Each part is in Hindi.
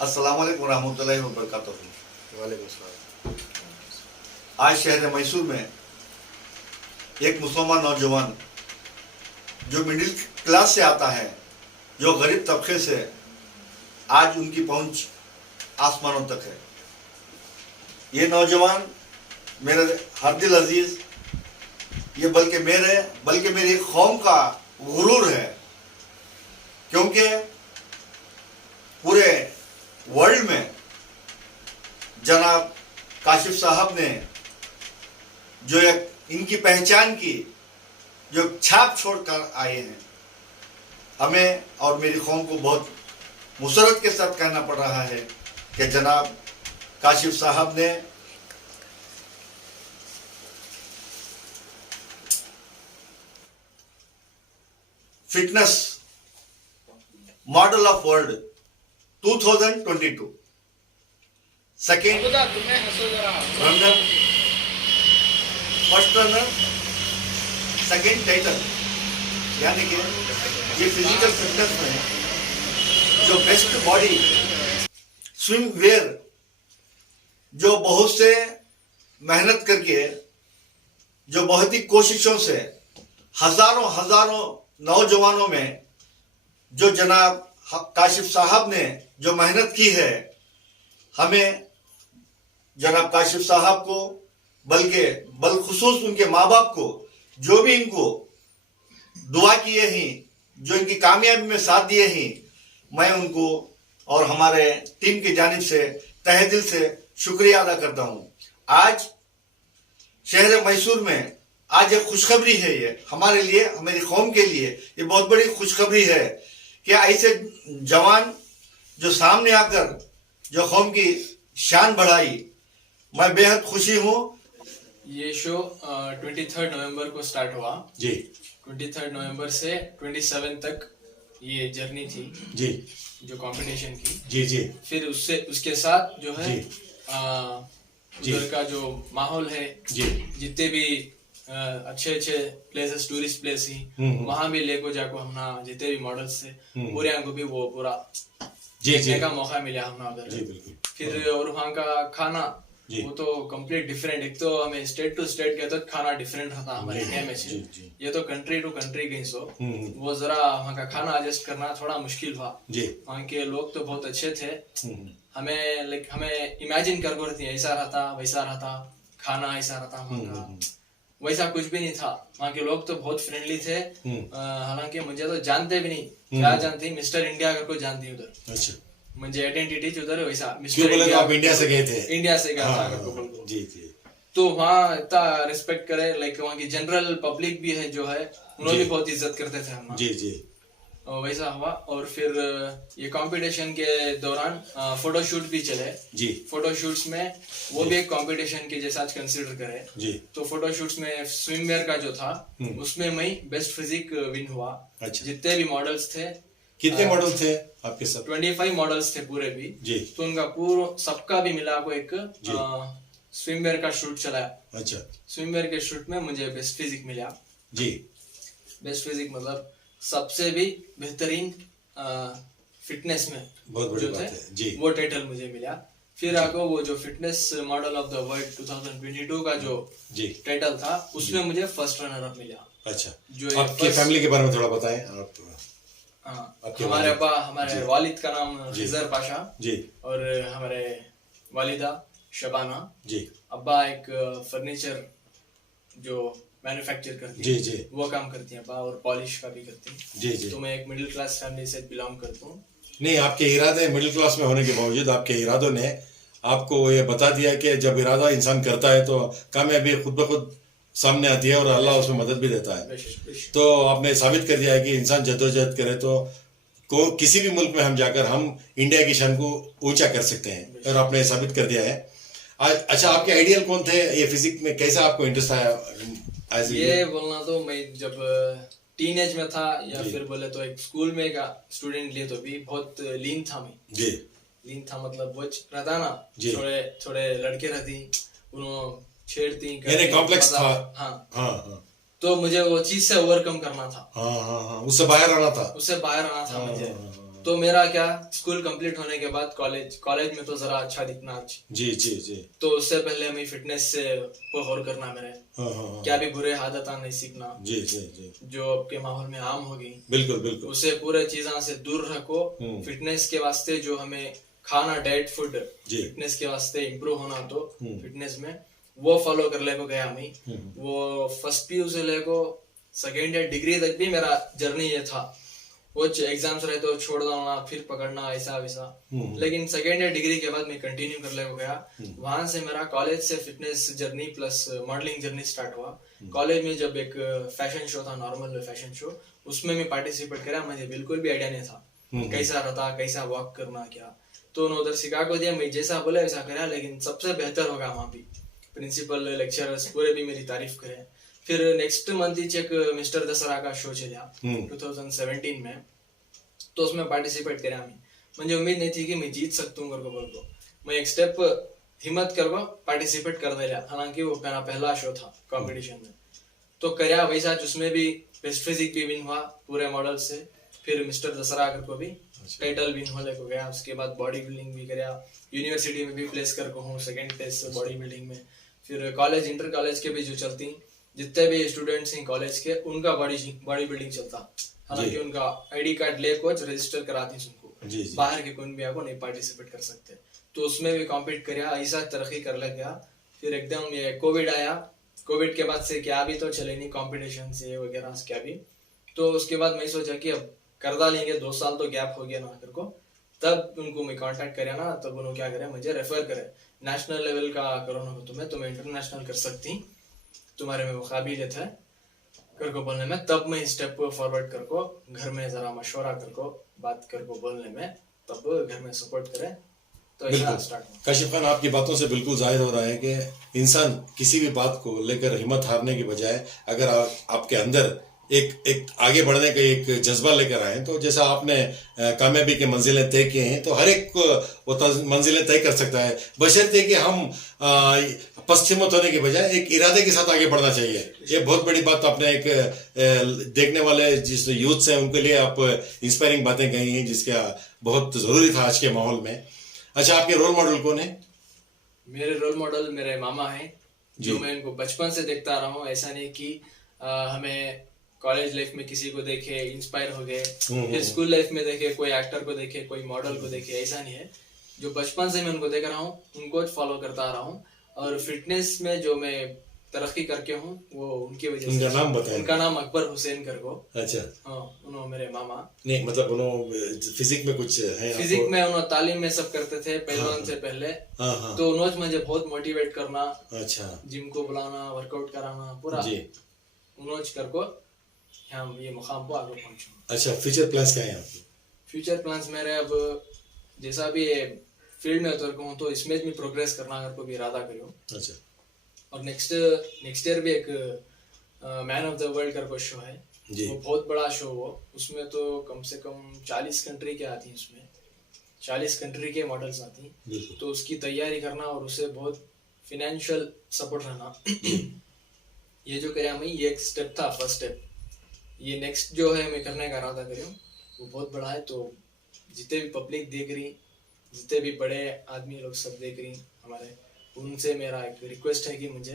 अस्सलाम वालेकुम रहमतुल्लाहि व बरकातहू। वालेकुम सलाम। आज शहर मैसूर में एक मुसलमान नौजवान जो मिडिल क्लास से आता है, जो गरीब तबके से, आज उनकी पहुंच आसमानों तक है। ये नौजवान मेरे हर दिल अजीज, ये बल्कि मेरी कौम का गुरूर है, क्योंकि पूरे वर्ल्ड में जनाब काशिफ साहब ने जो एक इनकी पहचान की, जो छाप छोड़कर आए हैं, हमें और मेरी कौम को बहुत मुसरत के साथ कहना पड़ रहा है कि जनाब काशिफ साहब ने fitness model of world 2022 second runner, first runner, second title, यानी कि ये फिजिकल फिटनेस में जो बेस्ट बॉडी स्विम वेयर, जो बहुत से मेहनत करके, जो बहुत ही कोशिशों से हजारों नौजवानों में जो जनाब काशिफ साहब ने जो मेहनत की है, हमें जनाब काशिफ साहब को बलखुसूस उनके माँ बाप को, जो भी इनको दुआ किए हैं, जो इनकी कामयाबी में साथ दिए हैं, मैं उनको और हमारे टीम की जानिब से तहे दिल से शुक्रिया अदा करता हूँ। आज शहर मैसूर में आज एक खुशखबरी है, ये हमारे लिए, हमारी कौम के लिए ये बहुत बड़ी खुशखबरी है कि ऐसे जवान जो सामने आकर जो कौम की शान बढ़ाई, मैं बेहद खुशी हूँ। ये शो 23 नवंबर को स्टार्ट हुआ जी। 23 नवंबर से 27 तक ये जर्नी थी जी, जो कंपटीशन की। जी जी। फिर उसके साथ जो है जी। उधर का जो माहौल है, जी। जितने भी अच्छे प्लेसेस, टूरिस्ट प्लेस ही, वहां भी लेको जाको हमना जितने भी मॉडल्स थे पूरे को भी वो पूरा देखने का मौका मिला हमना उधर। जी बिल्कुल। फिर और वहाँ का खाना वो तो कंप्लीट डिफरेंट। एक तो हमें स्टेट टू स्टेट गया तो खाना डिफरेंट था हमारे इंडिया में से। ये तो कंट्री टू कंट्री गई, सो वो जरा वहाँ का खाना एडजस्ट करना थोड़ा मुश्किल था। वहाँ के लोग तो बहुत अच्छे थे, हमें इमेजिन कर रही थी ऐसा रहता वैसा रहता, खाना ऐसा रहता वहाँ का, वैसा कुछ भी नहीं था। वहाँ के लोग तो बहुत फ्रेंडली थे। हालांकि मुझे तो जानते भी नहीं, क्या जानते, मिस्टर इंडिया करके जानती उधर। अच्छा। मुझे आइडेंटिटी उधर वैसा मिस्टर इंडिया। आप इंडिया से गए थे? इंडिया से गया था। जी जी। तो वहाँ इतना रिस्पेक्ट करे, लाइक वहाँ की जनरल पब्लिक भी है जो है, उन्होंने भी बहुत इज्जत करते थे हम। जी जी। वैसा हुआ। और फिर ये कंपटीशन के दौरान फोटोशूट भी चले जी। फोटोशूट्स में वो भी एक कंपटीशन के जैसा कंसीडर करे जी। तो फोटोशूट्स में स्विम वेयर का जो था, उसमें मैं बेस्ट फिजिक विन हुआ। अच्छा। जितने भी मॉडल्स थे, कितने मॉडल थे आपके सब? 25 मॉडल्स थे पूरे भी जी। तो उनका पूरा सबका भी मिला को एक स्विम वेयर का शूट चलाया। अच्छा। स्विम वेयर के शूट में मुझे बेस्ट फिजिक मिला जी। बेस्ट फिजिक मतलब सबसे भी बेहतरीन फिटनेस में बहुत बड़ी बात है जी। वो टाइटल मुझे मिला। फिर आगे वो जो fitness model of the world 2022 का जो टाइटल था, उसमें मुझे फर्स्ट रनर अप मिला। अच्छा। जो आपकी फैमिली के बारे में थोड़ा बताएं आप। हमारे वालिद का नाम खिजर पाशा जी, और हमारे वालिदा शबाना जी। अब्बा एक फर्नीचर जो मैन्युफैक्चर करती जी है जी, वो काम करती है, और पॉलिश का भी करती है जी जी। तो मैं एक मिडिल क्लास फैमिली से बिलोंग करता हूँ। नहीं, आपके इरादे मिडिल क्लास में होने के बावजूद आपके इरादों ने आपको ये बता दिया कि जब इरादा इंसान करता है तो कामयाबी खुद ब खुद सामने आती है और अल्लाह उसमें मदद भी देता है। तो आपने साबित कर दिया है कि इंसान जद्दोजहद करे तो किसी भी मुल्क में हम जाकर हम इंडिया की शान को ऊंचा कर सकते हैं, और आपने साबित कर दिया है। अच्छा, आपके आइडियल कौन थे ये फिजिक में? कैसा आपको इंटरेस्ट आया? ये बोलना तो मैं जब टीन एज में था, या फिर बोले तो एक स्कूल में का स्टूडेंट लिए तो भी बहुत लीन था मैं जी। लीन था मतलब वो रहता ना, थोड़े लड़के रहती, उन्होंने छेड़ती, कॉम्प्लेक्स था। हाँ। तो मुझे वो चीज से ओवरकम करना था। उससे बाहर आना था। मुझे। तो मेरा क्या स्कूल कंप्लीट होने के बाद कॉलेज में तो जरा अच्छा दिखना अच्छी। जी जी जी। तो उससे पहले हमें फिटनेस से गौर करना मेरे। क्या भी बुरे आदत नहीं सीखना। जी जी जी। जो आपके माहौल में आम होगी, बिल्कुल बिल्कुल। उसे पूरे चीजों से दूर रखो। फिटनेस के वास्ते जो हमें खाना, डाइट फूड फिटनेस के वास्ते इम्प्रूव होना, तो फिटनेस में वो फॉलो कर ले को गया मैं। वो फर्स्ट पीयू से लेको सेकेंड ईयर डिग्री तक भी मेरा जर्नी ये था। वो एग्जाम्स रहे तो छोड़ देना, फिर पकड़ना, ऐसा वैसा। लेकिन सेकेंड ईयर डिग्री के बाद मैं कंटिन्यू कर ले को गया। वहां से मेरा कॉलेज से fitness journey plus modelling journey start हुआ। कॉलेज में जब एक फैशन शो था, नॉर्मल फैशन शो, उसमें मैं पार्टिसिपेट करा। मुझे बिल्कुल भी आइडिया नहीं था कैसा रहता, कैसा वॉक करना, क्या। तो उन्होंने उधर सिखा को दिया, मैं जैसा बोला वैसा करा। लेकिन सबसे बेहतर होगा वहां भी, प्रिंसिपल लेक्चरर्स पूरे भी मेरी तारीफ करें। फिर नेक्स्ट मंथ ही एक मिस्टर दसरा का शो चला 2017 में। तो उसमें पार्टिसिपेट करा मैं। मुझे उम्मीद नहीं थी कि मैं जीत सकता हूँ करको बोल को। मैं एक स्टेप हिम्मत करको पार्टिसिपेट कर दे रहा। हालांकि वो मेरा पहला शो था कंपटीशन में। तो करा वैसा, जिसमें भी बेस्ट फिजिक भी विन हुआ पूरे मॉडल से। फिर मिस्टर दसरा को भी टाइटल विन होने को गया। उसके बाद बॉडी बिल्डिंग भी करा, यूनिवर्सिटी में भी प्लेस कर को हूँ सेकेंड प्लेस बॉडी बिल्डिंग में। फिर कॉलेज, इंटर कॉलेज के भी जो चलती, जितने भी स्टूडेंट्स हैं कॉलेज के, उनका बॉडी बिल्डिंग चलता। हालांकि उनका आईडी कार्ड ले कोच रजिस्टर कराती उनको। बाहर के कोई भी आपको नहीं पार्टिसिपेट कर सकते। तो उसमें भी कॉम्पीट करया, ऐसा तरक्की कर लग गया। फिर एकदम ये कोविड आया। कोविड के बाद से क्या भी तो चले नहीं कॉम्पिटिशन से वगैरह से क्या भी। तो उसके बाद मैं सोचा कि अब कर डालेंगे, 2 साल तो गैप हो गया ना कर को। तब उनको मैं कांटेक्ट करे ना, तब उन्होंने क्या करे, मुझे रेफर करे नेशनल लेवल का करो ना तुम्हें इंटरनेशनल कर सकती, तुम्हारे में वो काबिलियत है कर को बोलने में। तब मैं स्टेप फॉरवर्ड कर को घर में जरा मशवरा कर को बात कर को बोलने में, तब घर में सपोर्ट करे। तो ऐसा स्टार्ट हुआ। काशिफ खान, आपकी बातों से बिल्कुल जाहिर हो रहा है कि इंसान किसी भी बात को लेकर हिम्मत हारने की बजाय अगर आपके अंदर एक आगे बढ़ने का एक जज्बा लेकर आए, तो जैसा आपने कामयाबी के मंजिलें तय किए हैं, तो हर एक वो मंजिलें तय कर सकता है, बशर्ते कि हम पश्चिमत होने के बजाय एक इरादे के साथ आगे बढ़ना चाहिए। ये बहुत बड़ी बात आपने एक देखने वाले जिस यूथ हैं उनके लिए आप इंस्पायरिंग बातें कही हैं, जिसका बहुत ज़रूरी था आज के माहौल में। अच्छा, आपके रोल मॉडल कौन है? मेरे रोल मॉडल मेरे मामा हैं, जो मैं इनको बचपन से देखता रहा हूँ। ऐसा नहीं कि हमें कॉलेज लाइफ में किसी को देखे इंस्पायर हो गए, फिर स्कूल लाइफ में देखे कोई एक्टर को देखे, कोई मॉडल को देखे, ऐसा नहीं है। जो बचपन से मैं उनको देख रहा हूँ, उनको फॉलो करता आ रहा हूँ। और फिटनेस में जो मैं तरक्की करके हूँ वो उनकी वजह से। उनका नाम बताएं। उनका नाम अकबर हुसैन करको। अच्छा। हाँ, उन्होंने मेरे मामा। नहीं मतलब उन्होंने फिजिक में कुछ है? फिजिक में उन्होंने तालीम में सब करते थे पहलवान से पहले। तो उन्होंने मुझे बहुत मोटिवेट करना। अच्छा। जिम को बुलाना, वर्कआउट कराना, पूरा उन्होंने करको हम ये मुकाम को आगे पहुंचे। अच्छा, फ्यूचर प्लान्स क्या हैं आपके? फ्यूचर प्लान्स मेरे अब जैसा भी फील्ड में उतर हूँ, तो इसमें भी प्रोग्रेस करना अगर को भी इरादा करो। अच्छा। और नेक्स्ट ईयर भी एक मैन ऑफ द वर्ल्ड का शो है। वो बहुत बड़ा शो हो, उसमें तो कम से कम 40 कंट्री के आती हैं। उसमें 40 कंट्री के मॉडल्स आती हैं। तो उसकी तैयारी करना और उसे बहुत फिनेंशियल सपोर्ट रहना ये जो करें हमें, ये एक स्टेप था, फर्स्ट स्टेप। ये नेक्स्ट जो है मैं करने का इरादा कर रहा हूँ, वो बहुत बड़ा है। तो जितने भी पब्लिक देख रही, जितने भी बड़े आदमी लोग सब देख रही हमारे, उनसे मेरा एक रिक्वेस्ट है कि मुझे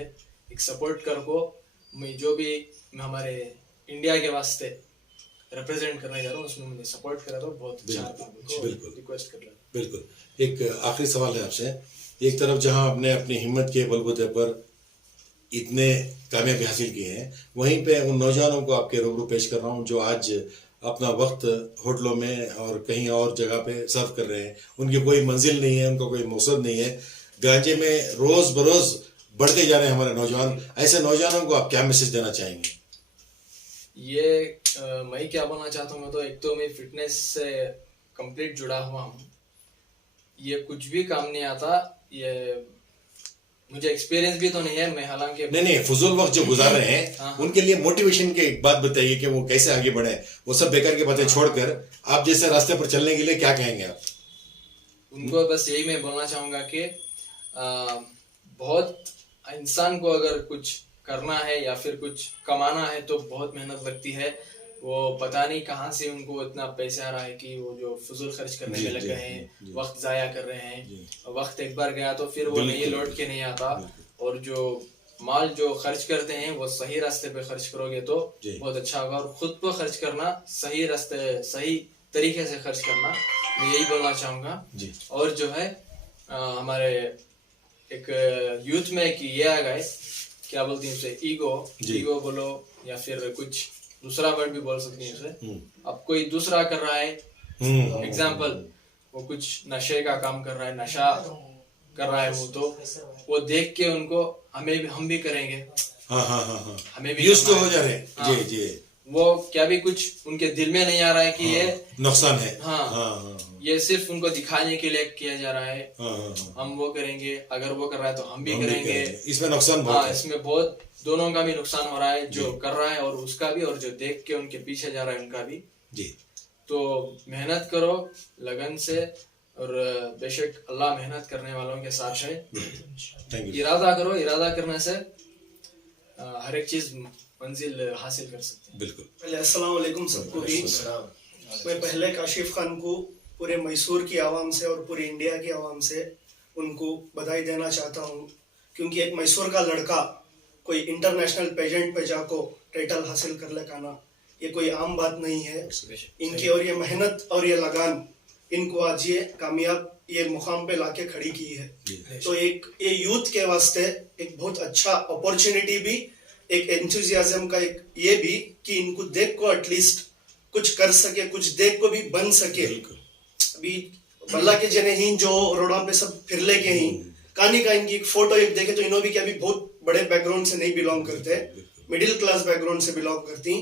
एक सपोर्ट कर को, मैं जो भी मैं हमारे इंडिया के वास्ते रिप्रेजेंट करने जा रहा हूँ, उसमें मुझे सपोर्ट करा तो बहुत अच्छा रिक्वेस्ट कर रहा हूँ। बिल्कुल। एक आखिरी सवाल है आपसे। एक तरफ जहाँ आपने अपनी हिम्मत के बलबूते पर इतने कामयाबी हासिल की है, वहीं पे उन नौजवानों को आपके रूबरू पेश कर रहा हूँ जो आज अपना वक्त होटलों में और कहीं और जगह पे सर्व कर रहे हैं। उनकी कोई मंजिल नहीं है, उनका कोई मकसद नहीं है, गांजे में रोज बरोज बढ़ते जा रहे हैं हमारे नौजवान। ऐसे नौजवानों को आप क्या मैसेज देना चाहेंगे? ये मैं क्या बोलना चाहता हूँ, तो एक तो मैं फिटनेस से कंप्लीट जुड़ा हुआ हूँ। ये कुछ भी काम नहीं आता, ये मुझे एक्सपीरियंस भी तो नहीं है। मैं हालांकि नहीं फुजूल वक्त जो गुजार रहे हैं उनके लिए मोटिवेशन की एक बात बताइए कि वो कैसे आगे बढ़े। वो सब बेकार की बातें छोड़कर आप जैसे रास्ते पर चलने के लिए क्या कहेंगे आप उनको? बस यही मैं बोलना चाहूंगा कि बहुत इंसान को अगर कुछ करना है या फिर कुछ कमाना है तो बहुत मेहनत लगती है। वो पता नहीं कहाँ से उनको इतना पैसे आ रहा है कि वो जो फजूल खर्च करने में लग गए हैं, वक्त जाया कर रहे हैं। वक्त एक बार गया तो फिर वो नहीं लौट के नहीं आता। और जो माल जो खर्च करते हैं वो सही रास्ते पे खर्च करोगे तो बहुत अच्छा होगा। और खुद पर खर्च करना, सही रास्ते सही तरीके से खर्च करना, मैं यही बोलना चाहूंगा। और जो है हमारे एक यूथ में कि ये आ गए, क्या बोलते हैं उसे, ईगो बोलो या फिर कुछ दूसरा वर्ड भी बोल सकते हैं उसे। अब कोई दूसरा कर रहा है, एग्जाम्पल वो कुछ नशे का काम कर रहा है, नशा कर रहा है वो देख के उनको हम भी करेंगे, हमें भी यूज्ड हो जा रहे हैं। जी वो क्या भी कुछ उनके दिल में नहीं आ रहा है कि ये नुकसान है। ये सिर्फ उनको दिखाने के लिए किया जा रहा है। हम वो करेंगे, अगर वो कर रहा है तो हम भी करेंगे। इसमें नुकसान बहुत है। इसमें बहुत दोनों का भी नुकसान हो रहा है, जो कर रहा है और उसका भी, और जो देख के उनके पीछे जा रहा है उनका भी। तो मेहनत करो लगन से, और बेशक अल्लाह मेहनत करने वालों के साथ है। इरादा करो, इरादा करने से हर एक चीज मंजिल हासिल कर सकते हैं। बिल्कुल। पहले अस्सलाम वालेकुम सबको भी। मैं पहले काशिफ खान को पूरे मैसूर की आवाम से और पूरे इंडिया की आवाम से उनको बधाई देना चाहता हूँ, क्योंकि एक मैसूर का लड़का कोई इंटरनेशनल पेजेंट पे जाको टाइटल हासिल कर ले पाना, ये कोई आम बात नहीं है। इनकी और ये मेहनत और ये लगान इनको आज ये कामयाब ये मुकाम पे लाके खड़ी की है। तो एक ये यूथ के वास्ते एक बहुत अच्छा अपॉर्चुनिटी भी, एक एंथुजियाज्म का एक ये भी कि इनको देख को एटलीस्ट कुछ कर सके, कुछ देख को भी बन सके। अभी बल्ला के जने ही जो रोडा पे सब फिरले के ही कहानी का इनकी एक फोटो एक देखे तो इन्हों भी क्या भी बहुत बड़े बैकग्राउंड से नहीं बिलोंग करते, मिडिल क्लास बैकग्राउंड से बिलोंग करती।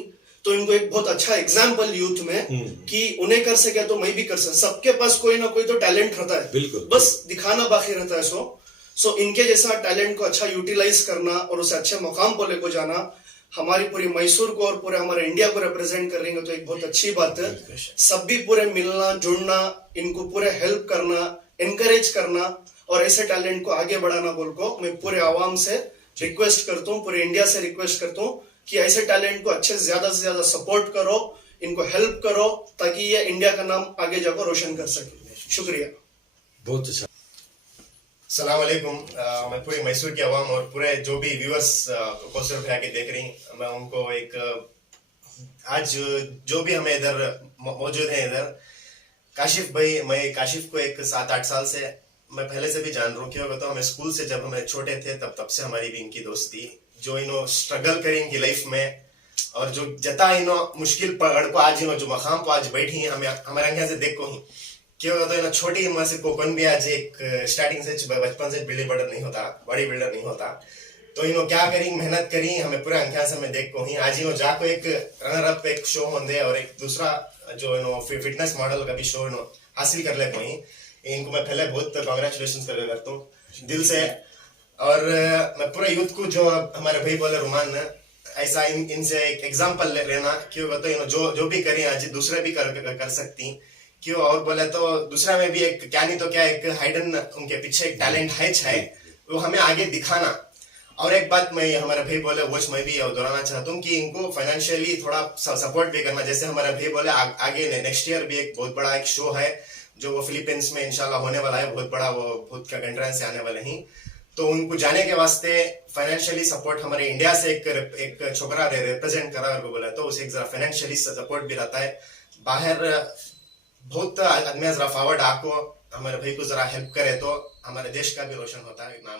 तो इनको एक बहुत अच्छा एग्जाम्पल यूथ में कि उन्हें कर सके तो मैं भी कर सकता। सबके पास कोई ना कोई तो टैलेंट रहता है, बस दिखाना बाकी रहता है। सो इनके जैसा टैलेंट को अच्छा यूटिलाइज करना और उसे अच्छे मुकाम पर लेकर जाना, हमारी पूरी मैसूर को और पूरे हमारे इंडिया को रिप्रेजेंट कर रही है, तो एक बहुत अच्छी बात है। सब भी पूरे मिलना जुड़ना, इनको पूरे हेल्प करना, एनकरेज करना और ऐसे टैलेंट को आगे बढ़ाना बोल को मैं पूरे आवाम से रिक्वेस्ट करता हूँ, पूरे इंडिया से रिक्वेस्ट करता हूँ कि ऐसे टैलेंट को अच्छे से ज्यादा सपोर्ट करो, इनको हेल्प करो, ताकि ये इंडिया का नाम आगे जाकर रोशन कर सके। शुक्रिया। बहुत अच्छा। अस्सलाम वालेकुम। मैं पूरे मैसूर की आवाम और पूरे जो भी व्यूअर्स कौशल भैया के देख रही, मैं उनको एक आज जो भी हमें इधर मौजूद है, इधर काशिफ भाई, मैं काशिफ को एक 7-8 साल से मैं पहले से भी जान रहा हूँ। क्यों होगा तो हमें स्कूल से जब हमें छोटे थे तब से हमारी भी इनकी दोस्ती, जो इन्हों स्ट्रगल करी इनकी लाइफ में और जो जता इन्हों मुश्किल पकड़ को आज इन्हों जो मकाम को आज बैठी हैं, हमें हमारे अंगें से देख को ही क्यों होगा तो इन्हों छोटी उम्र से कोकन भी आज एक स्टार्टिंग से बचपन से बॉडी बिल्डर नहीं होता। तो इन्हों क्या करी, मेहनत करी, हमें पूरे अंगें से मैं देख को ही आज इन्हों जाको एक रनर अप एक शो होंगे और एक दूसरा जो इन्हों फिटनेस मॉडल का भी शो इन्हों हासिल कर ले को ही। इनको मैं पहले बहुत कांग्रेचुलेशन करता हूँ दिल से। और मैं पूरे यूथ को जो हमारे भाई बोले रुमान, ऐसा इनसे एक एग्जाम्पल लेना। क्यों बोलते इन्हों जो भी करें आज दूसरे भी कर सकती। क्यों और बोले तो दूसरा में भी एक क्या नहीं तो क्या एक हाइडन उनके पीछे एक टैलेंट है वो हमें आगे दिखाना। और एक बात मैं हमारे भाई बोले वो मैं भी दोहराना चाहता हूँ कि इनको फाइनेंशियली थोड़ा सपोर्ट भी करना। जैसे हमारे भाई बोले आगे नेक्स्ट ईयर भी एक बहुत बड़ा एक शो है जो वो फिलीपींस में इंशाल्लाह होने वाला है, बहुत बड़ा, वो बहुत का कंट्रेंस से आने वाले हैं। तो उनको जाने के वास्ते फाइनेंशियली सपोर्ट हमारे इंडिया से एक छोकरा रिप्रेजेंट करा बोला तो उसे जरा फाइनेंशियली सपोर्ट भी रहता है। बाहर बहुत आदमी जरा फॉरवर्ड आको हमारे भाई को जरा हेल्प करे तो हमारे देश का भी रोशन होता है, नाम